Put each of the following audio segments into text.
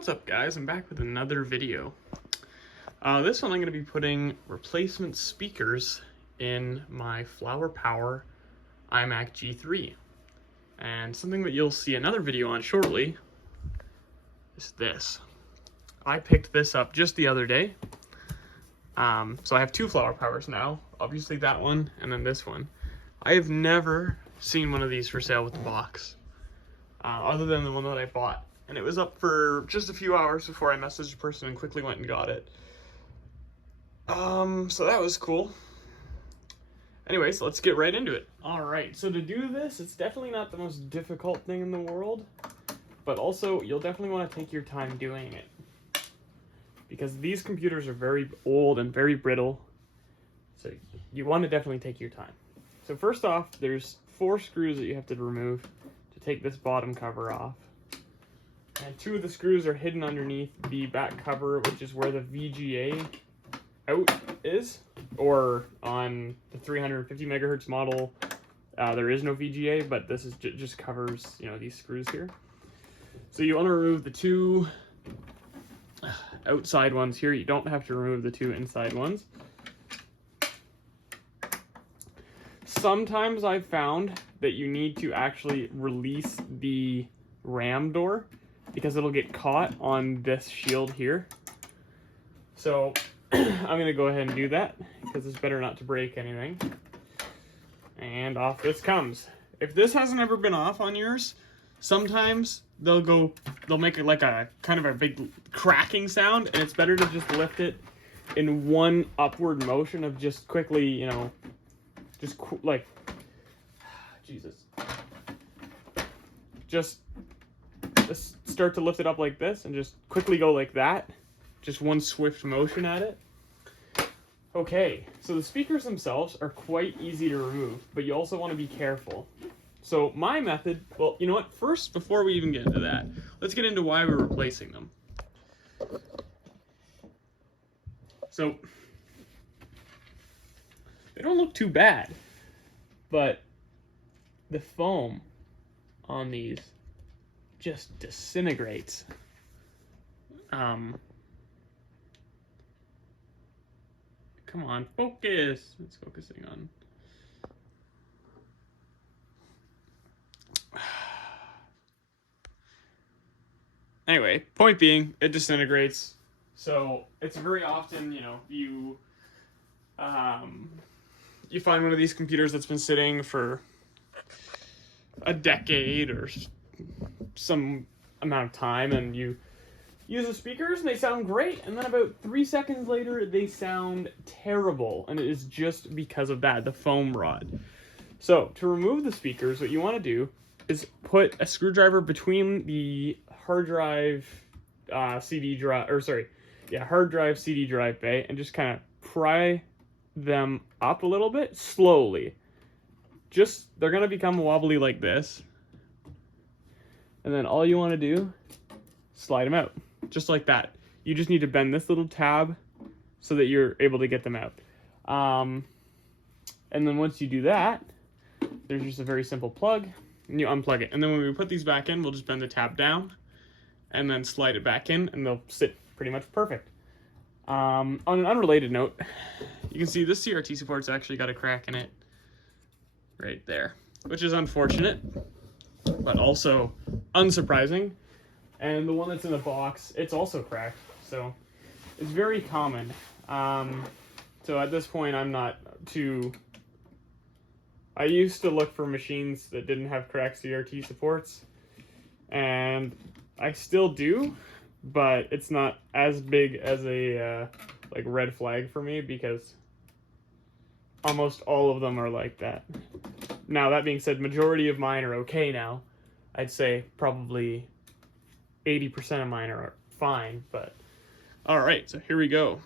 What's up, guys? I'm back with another video. This one I'm going to be putting replacement speakers in my Flower Power iMac G3. And something that you'll see another video on shortly is this. I picked this up just the other day. So I have two Flower Powers now. Obviously that one and then this one. I have never seen one of these for sale with the box. Other than the one that I bought. And it was up for just a few hours before I messaged a person and quickly went and got it. So that was cool. Anyways, let's get right into it. Alright, so to do this, it's definitely not the most difficult thing in the world. But also, you'll definitely want to take your time doing it. Because these computers are very old and very brittle. So you want to definitely take your time. So first off, there's 4 screws that you have to remove to take this bottom cover off. And 2 of the screws are hidden underneath the back cover, which is where the VGA out is. Or on the 350 megahertz model, there is no VGA, but this is just covers, you know, these screws here. So you want to remove the 2 outside ones here. You don't have to remove the 2 inside ones. Sometimes I've found that you need to actually release the RAM door because it'll get caught on this shield here. So I'm going to go ahead and do that because it's better not to break anything. And off this comes. If this hasn't ever been off on yours, sometimes they'll make it like a kind of a big cracking sound, and it's better to just lift it in one upward motion of just quickly, you know, just like, Jesus. Just start to lift it up like this and just quickly go like that. Just one swift motion at it. Okay, so the speakers themselves are quite easy to remove, but you also want to be careful. So my method, well, you know what? First, before we even get into that, let's get into why we're replacing them. So they don't look too bad, but the foam on these just disintegrates. Come on, focus. It's focusing on. Anyway, point being, it disintegrates. So it's very often, you know, you find one of these computers that's been sitting for a decade or some amount of time, and you use the speakers and they sound great, and then about 3 seconds later they sound terrible, and it is just because of that, the foam rot. So to remove the speakers, what you want to do is put a screwdriver between the hard drive CD drive bay and just kind of pry them up a little bit slowly. Just, they're going to become wobbly like this. And then all you want to do, slide them out. Just like that. You just need to bend this little tab so that you're able to get them out. And then once you do that, there's just a very simple plug, and you unplug it. And then when we put these back in, we'll just bend the tab down and then slide it back in, and they'll sit pretty much perfect. On an unrelated note, you can see this CRT support's actually got a crack in it right there, which is unfortunate, but also unsurprising. And the one that's in the box, it's also cracked, so it's very common. So at this point, I'm not too... I used to look for machines that didn't have cracked CRT supports, and I still do, but it's not as big as a like red flag for me, because almost all of them are like that. Now, that being said, majority of mine are okay now. I'd say probably 80% of mine are fine, but... Alright, so here we go.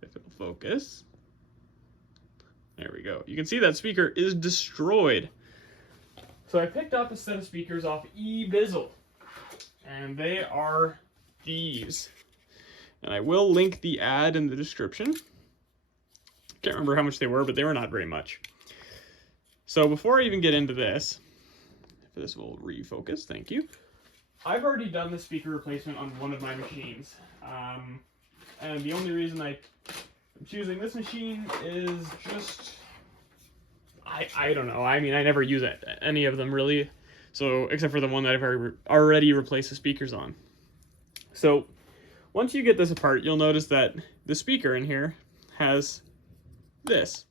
If it'll focus. There we go. You can see that speaker is destroyed. So I picked up a set of speakers off eBizzle, and they are these. And I will link the ad in the description. Can't remember how much they were, but they were not very much. So before I even get into this, if this will refocus, thank you. I've already done the speaker replacement on one of my machines. And the only reason I'm choosing this machine is just, I don't know. I mean, I never use any of them really. So, except for the one that I've already replaced the speakers on. So, once you get this apart, you'll notice that the speaker in here has this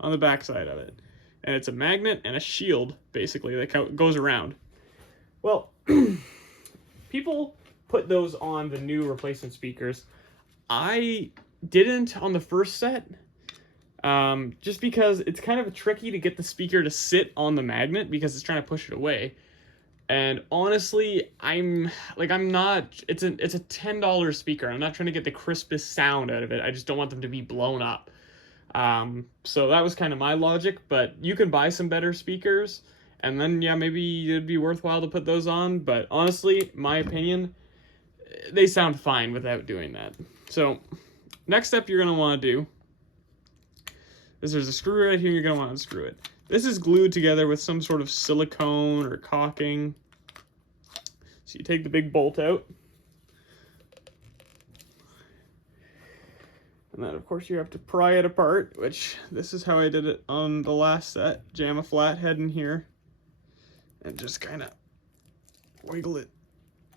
on the back side of it. And it's a magnet and a shield, basically, that goes around. Well, people put those on the new replacement speakers. I didn't on the first set, just because it's kind of tricky to get the speaker to sit on the magnet because it's trying to push it away. And honestly, I'm not, it's a $10 speaker. I'm not trying to get the crispest sound out of it. I just don't want them to be blown up. So that was kind of my logic, but you can buy some better speakers, and then, yeah, maybe it'd be worthwhile to put those on. But honestly, my opinion, they sound fine without doing that. So next step you're going to want to do is there's a screw right here. You're going to want to unscrew it. This is glued together with some sort of silicone or caulking. So you take the big bolt out. And then, of course, you have to pry it apart, which this is how I did it on the last set. Jam a flathead in here and just kind of wiggle it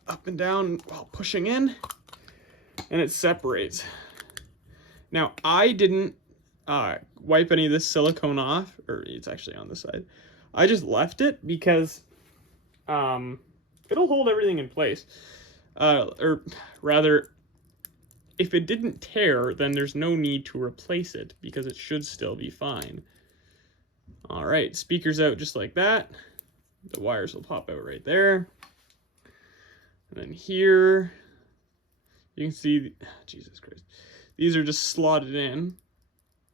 up and down while pushing in, and it separates. Now, I didn't wipe any of this silicone off, or it's actually on this side. I just left it because it'll hold everything in place. Or rather, if it didn't tear, then there's no need to replace it because it should still be fine. All right, speaker's out just like that. The wires will pop out right there. And then here, you can see, Jesus Christ, these are just slotted in.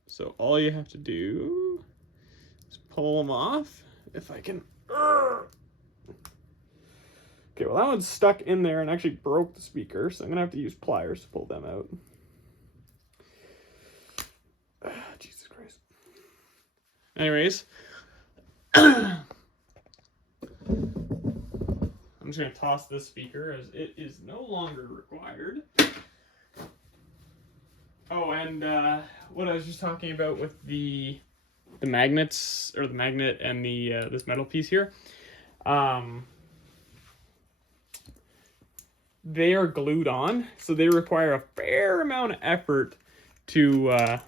So all you have to do is pull them off. If I can. Okay, well, that one's stuck in there and actually broke the speaker, so I'm going to have to use pliers to pull them out. Jesus Christ. Anyways. I'm just going to toss this speaker as it is no longer required. Oh, and what I was just talking about with the magnets, or the magnet and the this metal piece here. They are glued on, so they require a fair amount of effort to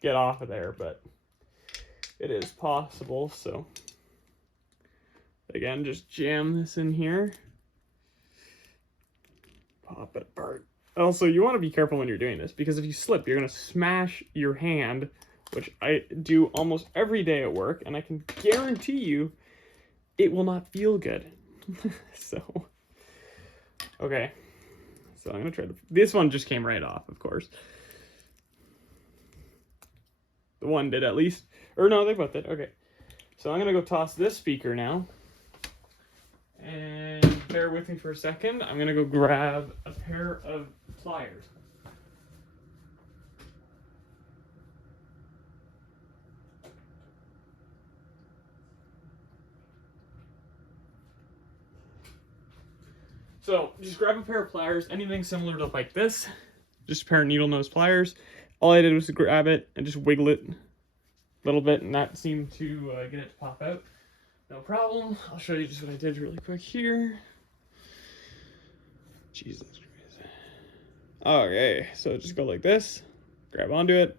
get off of there, but it is possible. So again, just jam this in here, pop it apart. Also, you want to be careful when you're doing this, because if you slip, you're going to smash your hand, which I do almost every day at work, and I can guarantee you it will not feel good. So okay, so I'm going to try to... This one just came right off, of course. The one did at least. Or no, they both did. Okay. So I'm going to go toss this speaker now. And bear with me for a second. I'm going to go grab a pair of pliers. So just grab a pair of pliers, anything similar to like this, just a pair of needle nose pliers. All I did was to grab it and just wiggle it a little bit, and that seemed to get it to pop out. No problem. I'll show you just what I did really quick here. Jesus Christ. Okay, so just go like this, grab onto it.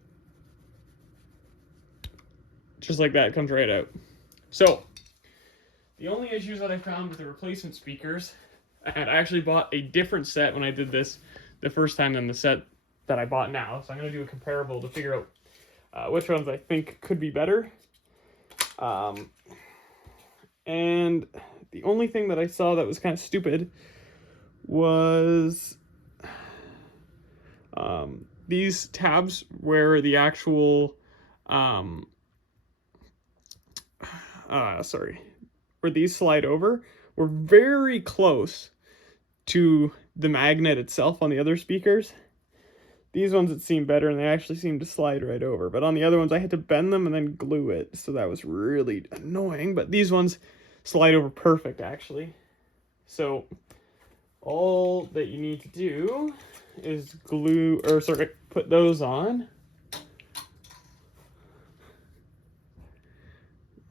Just like that, it comes right out. So the only issues that I found with the replacement speakers, and I actually bought a different set when I did this the first time than the set that I bought now. So I'm going to do a comparable to figure out which ones I think could be better. And the only thing that I saw that was kind of stupid was these tabs where the actual, where these slide over, were very close to the magnet itself on the other speakers. These ones, it seemed better, and they actually seemed to slide right over. But on the other ones, I had to bend them and then glue it, so that was really annoying. But these ones slide over perfect, actually. So all that you need to do is put those on.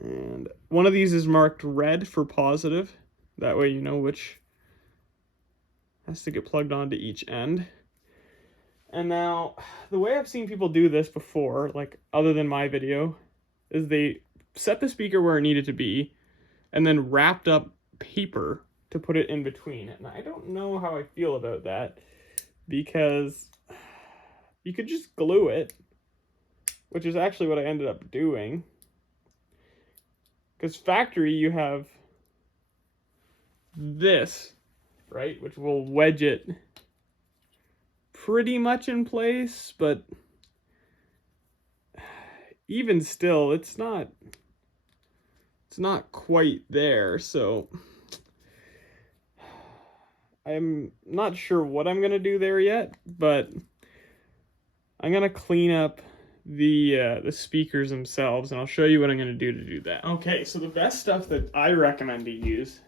And one of these is marked red for positive. That way you know which has to get plugged onto each end. And now, the way I've seen people do this before, like other than my video, is they set the speaker where it needed to be and then wrapped up paper to put it in between. And I don't know how I feel about that, because you could just glue it, which is actually what I ended up doing. Because factory, you have this, right, which will wedge it pretty much in place, but even still, it's not quite there. So I'm not sure what I'm gonna do there yet, but I'm gonna clean up the speakers themselves, and I'll show you what I'm gonna do to do that. Okay, so the best stuff that I recommend to use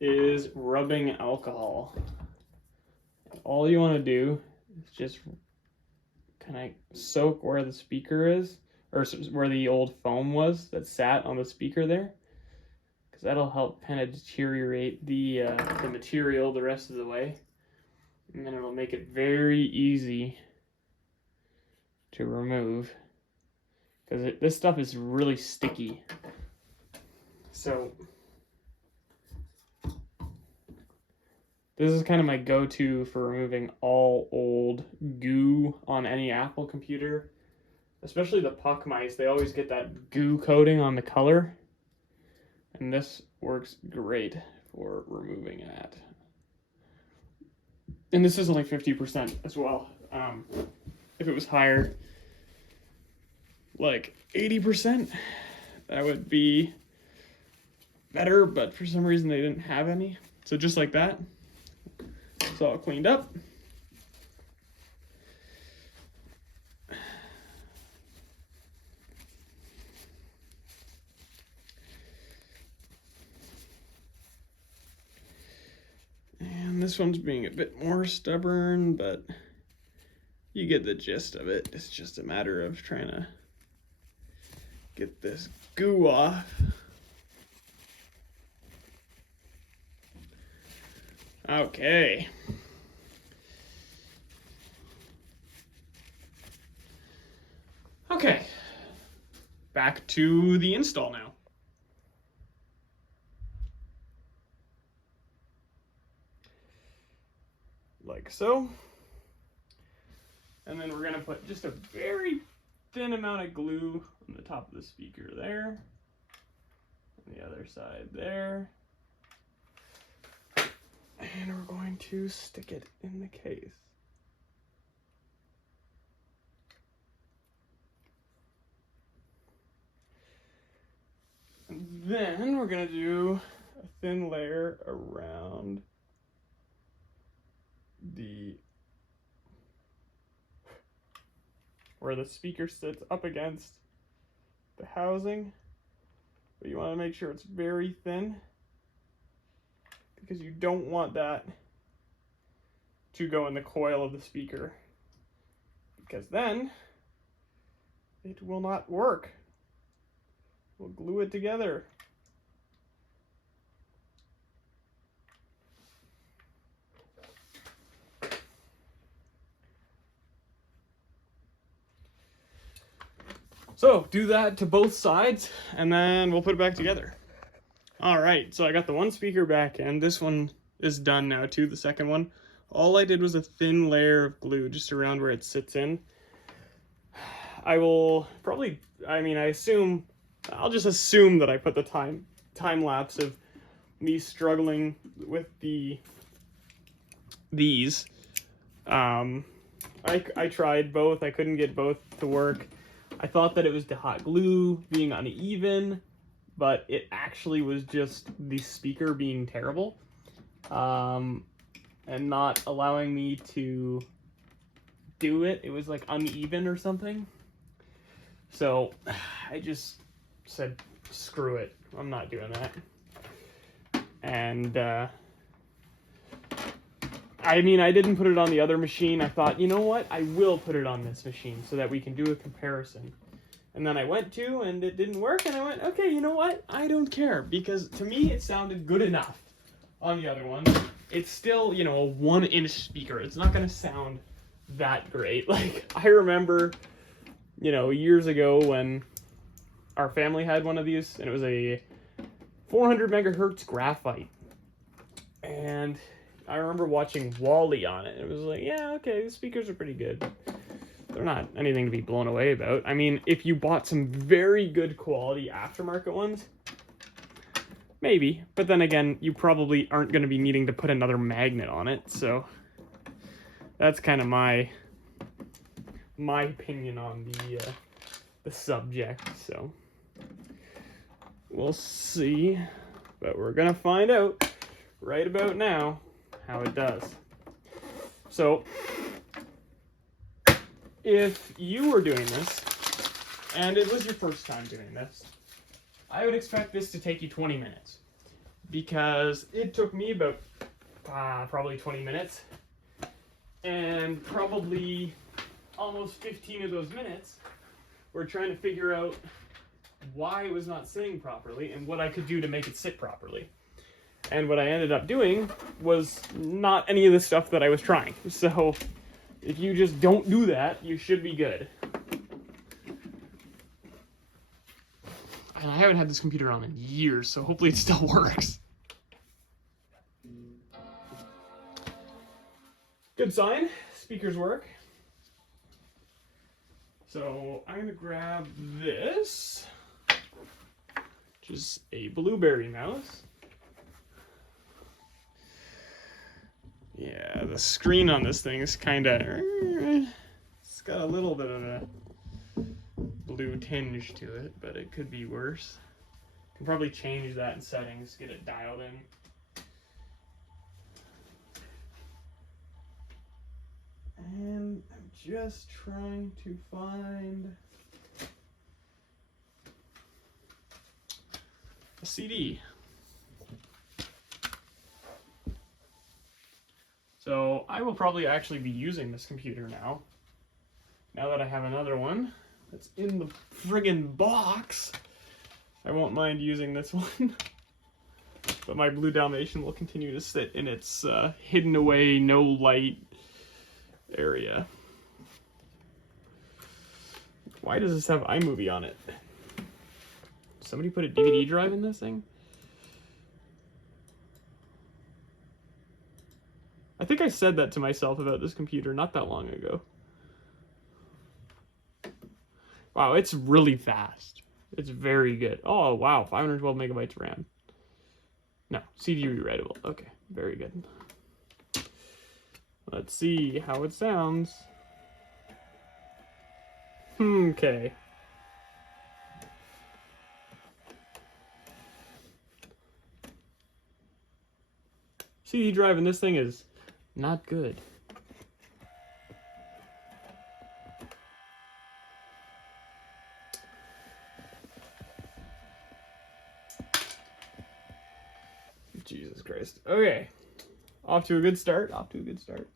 is rubbing alcohol. All you want to do is just kind of soak where the speaker is, or where the old foam was that sat on the speaker there, because that'll help kind of deteriorate the material the rest of the way, and then it'll make it very easy to remove, because this stuff is really sticky. So this is kind of my go-to for removing all old goo on any Apple computer, especially the puck mice. They always get that goo coating on the color, and this works great for removing that. And this is only 50% as well. If it was higher, like 80%, that would be better, but for some reason they didn't have any. So just like that, it's all cleaned up. And this one's being a bit more stubborn, but you get the gist of it. It's just a matter of trying to get this goo off. Okay. Okay. Back to the install now. Like so. And then we're going to put just a very thin amount of glue on the top of the speaker there. And the other side there. And we're going to stick it in the case. And then we're going to do a thin layer around where the speaker sits up against the housing. But you want to make sure it's very thin, because you don't want that to go in the coil of the speaker, because then it will not work. We'll glue it together. So do that to both sides, and then we'll put it back together. All right, so I got the one speaker back, and this one is done now too, the second one. All I did was a thin layer of glue just around where it sits in. I will probably, I'll just assume that I put the time lapse of me struggling with these. I tried both. I couldn't get both to work. I thought that it was the hot glue being uneven, but it actually was just the speaker being terrible, and not allowing me to do it. It was like uneven or something. So I just said, screw it. I'm not doing that. And I mean, I didn't put it on the other machine. I thought, you know what? I will put it on this machine so that we can do a comparison. And then I went to, and it didn't work, and I went, okay, you know what? I don't care, because to me, it sounded good enough on the other one. It's still, you know, a 1-inch speaker. It's not going to sound that great. Like, I remember, you know, years ago when our family had one of these, and it was a 400 megahertz graphite. And I remember watching Wall-E on it. It was like, yeah, okay, the speakers are pretty good. They're not anything to be blown away about. I mean, if you bought some very good quality aftermarket ones, maybe. But then again, you probably aren't going to be needing to put another magnet on it. So that's kind of my opinion on the subject. So we'll see. But we're going to find out right about now how it does. So if you were doing this, and it was your first time doing this, I would expect this to take you 20 minutes. Because it took me about probably 20 minutes. And probably almost 15 of those minutes were trying to figure out why it was not sitting properly and what I could do to make it sit properly. And what I ended up doing was not any of the stuff that I was trying. So if you just don't do that, you should be good. And I haven't had this computer on in years, so hopefully it still works. Good sign. Speakers work. So I'm going to grab this, which is a Blueberry mouse. Yeah, the screen on this thing is kind of, it's got a little bit of a blue tinge to it, but it could be worse. Can probably change that in settings, get it dialed in. And I'm just trying to find a CD. So I will probably actually be using this computer now that I have another one that's in the friggin' box. I won't mind using this one. But my Blue Dalmatian will continue to sit in its hidden away, no light area. Why does this have iMovie on it? Somebody put a DVD drive in this thing? I think I said that to myself about this computer not that long ago. Wow, it's really fast. It's very good. Oh, wow, 512 megabytes RAM. No, CD rewritable. Okay, very good. Let's see how it sounds. Okay. CD drive in this thing is not good. Jesus Christ. Okay. Off to a good start. Off to a good start.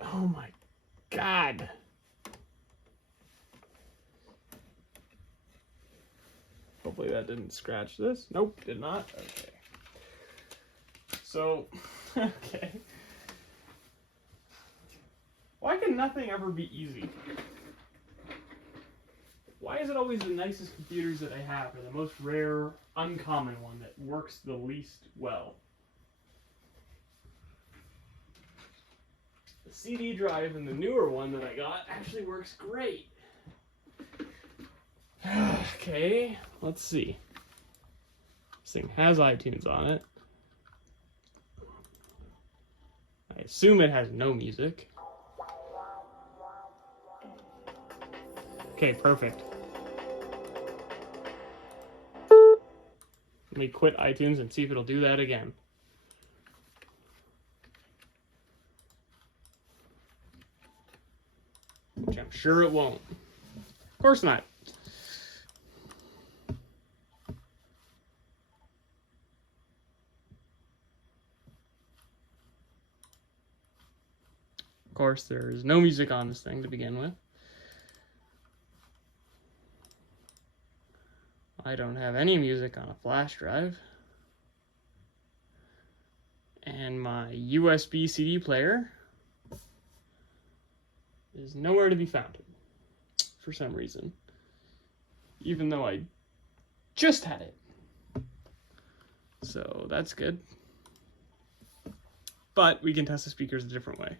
Oh my God. Hopefully that didn't scratch this. Nope, did not. Okay. So, okay. Why can nothing ever be easy? Why is it always the nicest computers that I have are the most rare, uncommon one that works the least well? The CD drive in the newer one that I got actually works great. Okay, let's see. This thing has iTunes on it. I assume it has no music. Okay, perfect. Let me quit iTunes and see if it'll do that again. Which I'm Sure it won't. Of course not. Of course, there's no music on this thing to begin with. I don't have any music on a flash drive. And my USB CD player is nowhere to be found for some reason, even though I just had it. So that's good. But we can test the speakers a different way.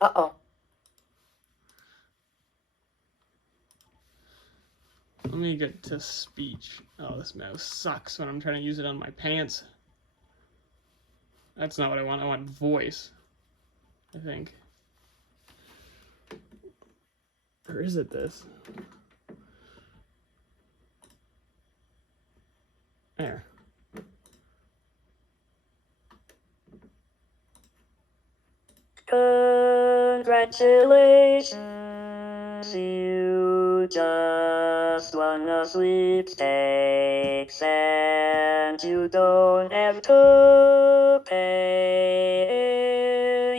Uh-oh. Let me get to speech. Oh, this mouse sucks when I'm trying to use it on my pants. That's not what I want. I want voice, I think. Or is it this? There. Congratulations, you just won a sweepstakes and you don't have to pay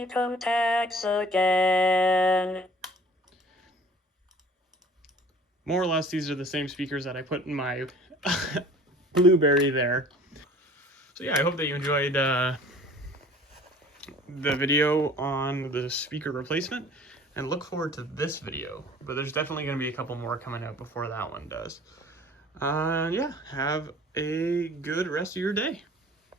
income tax again. More or less, these are the same speakers that I put in my Blueberry there. So yeah, I hope that you enjoyed the video on the speaker replacement, and look forward to this video. But there's definitely going to be a couple more coming out before that one does. Yeah, have a good rest of your day.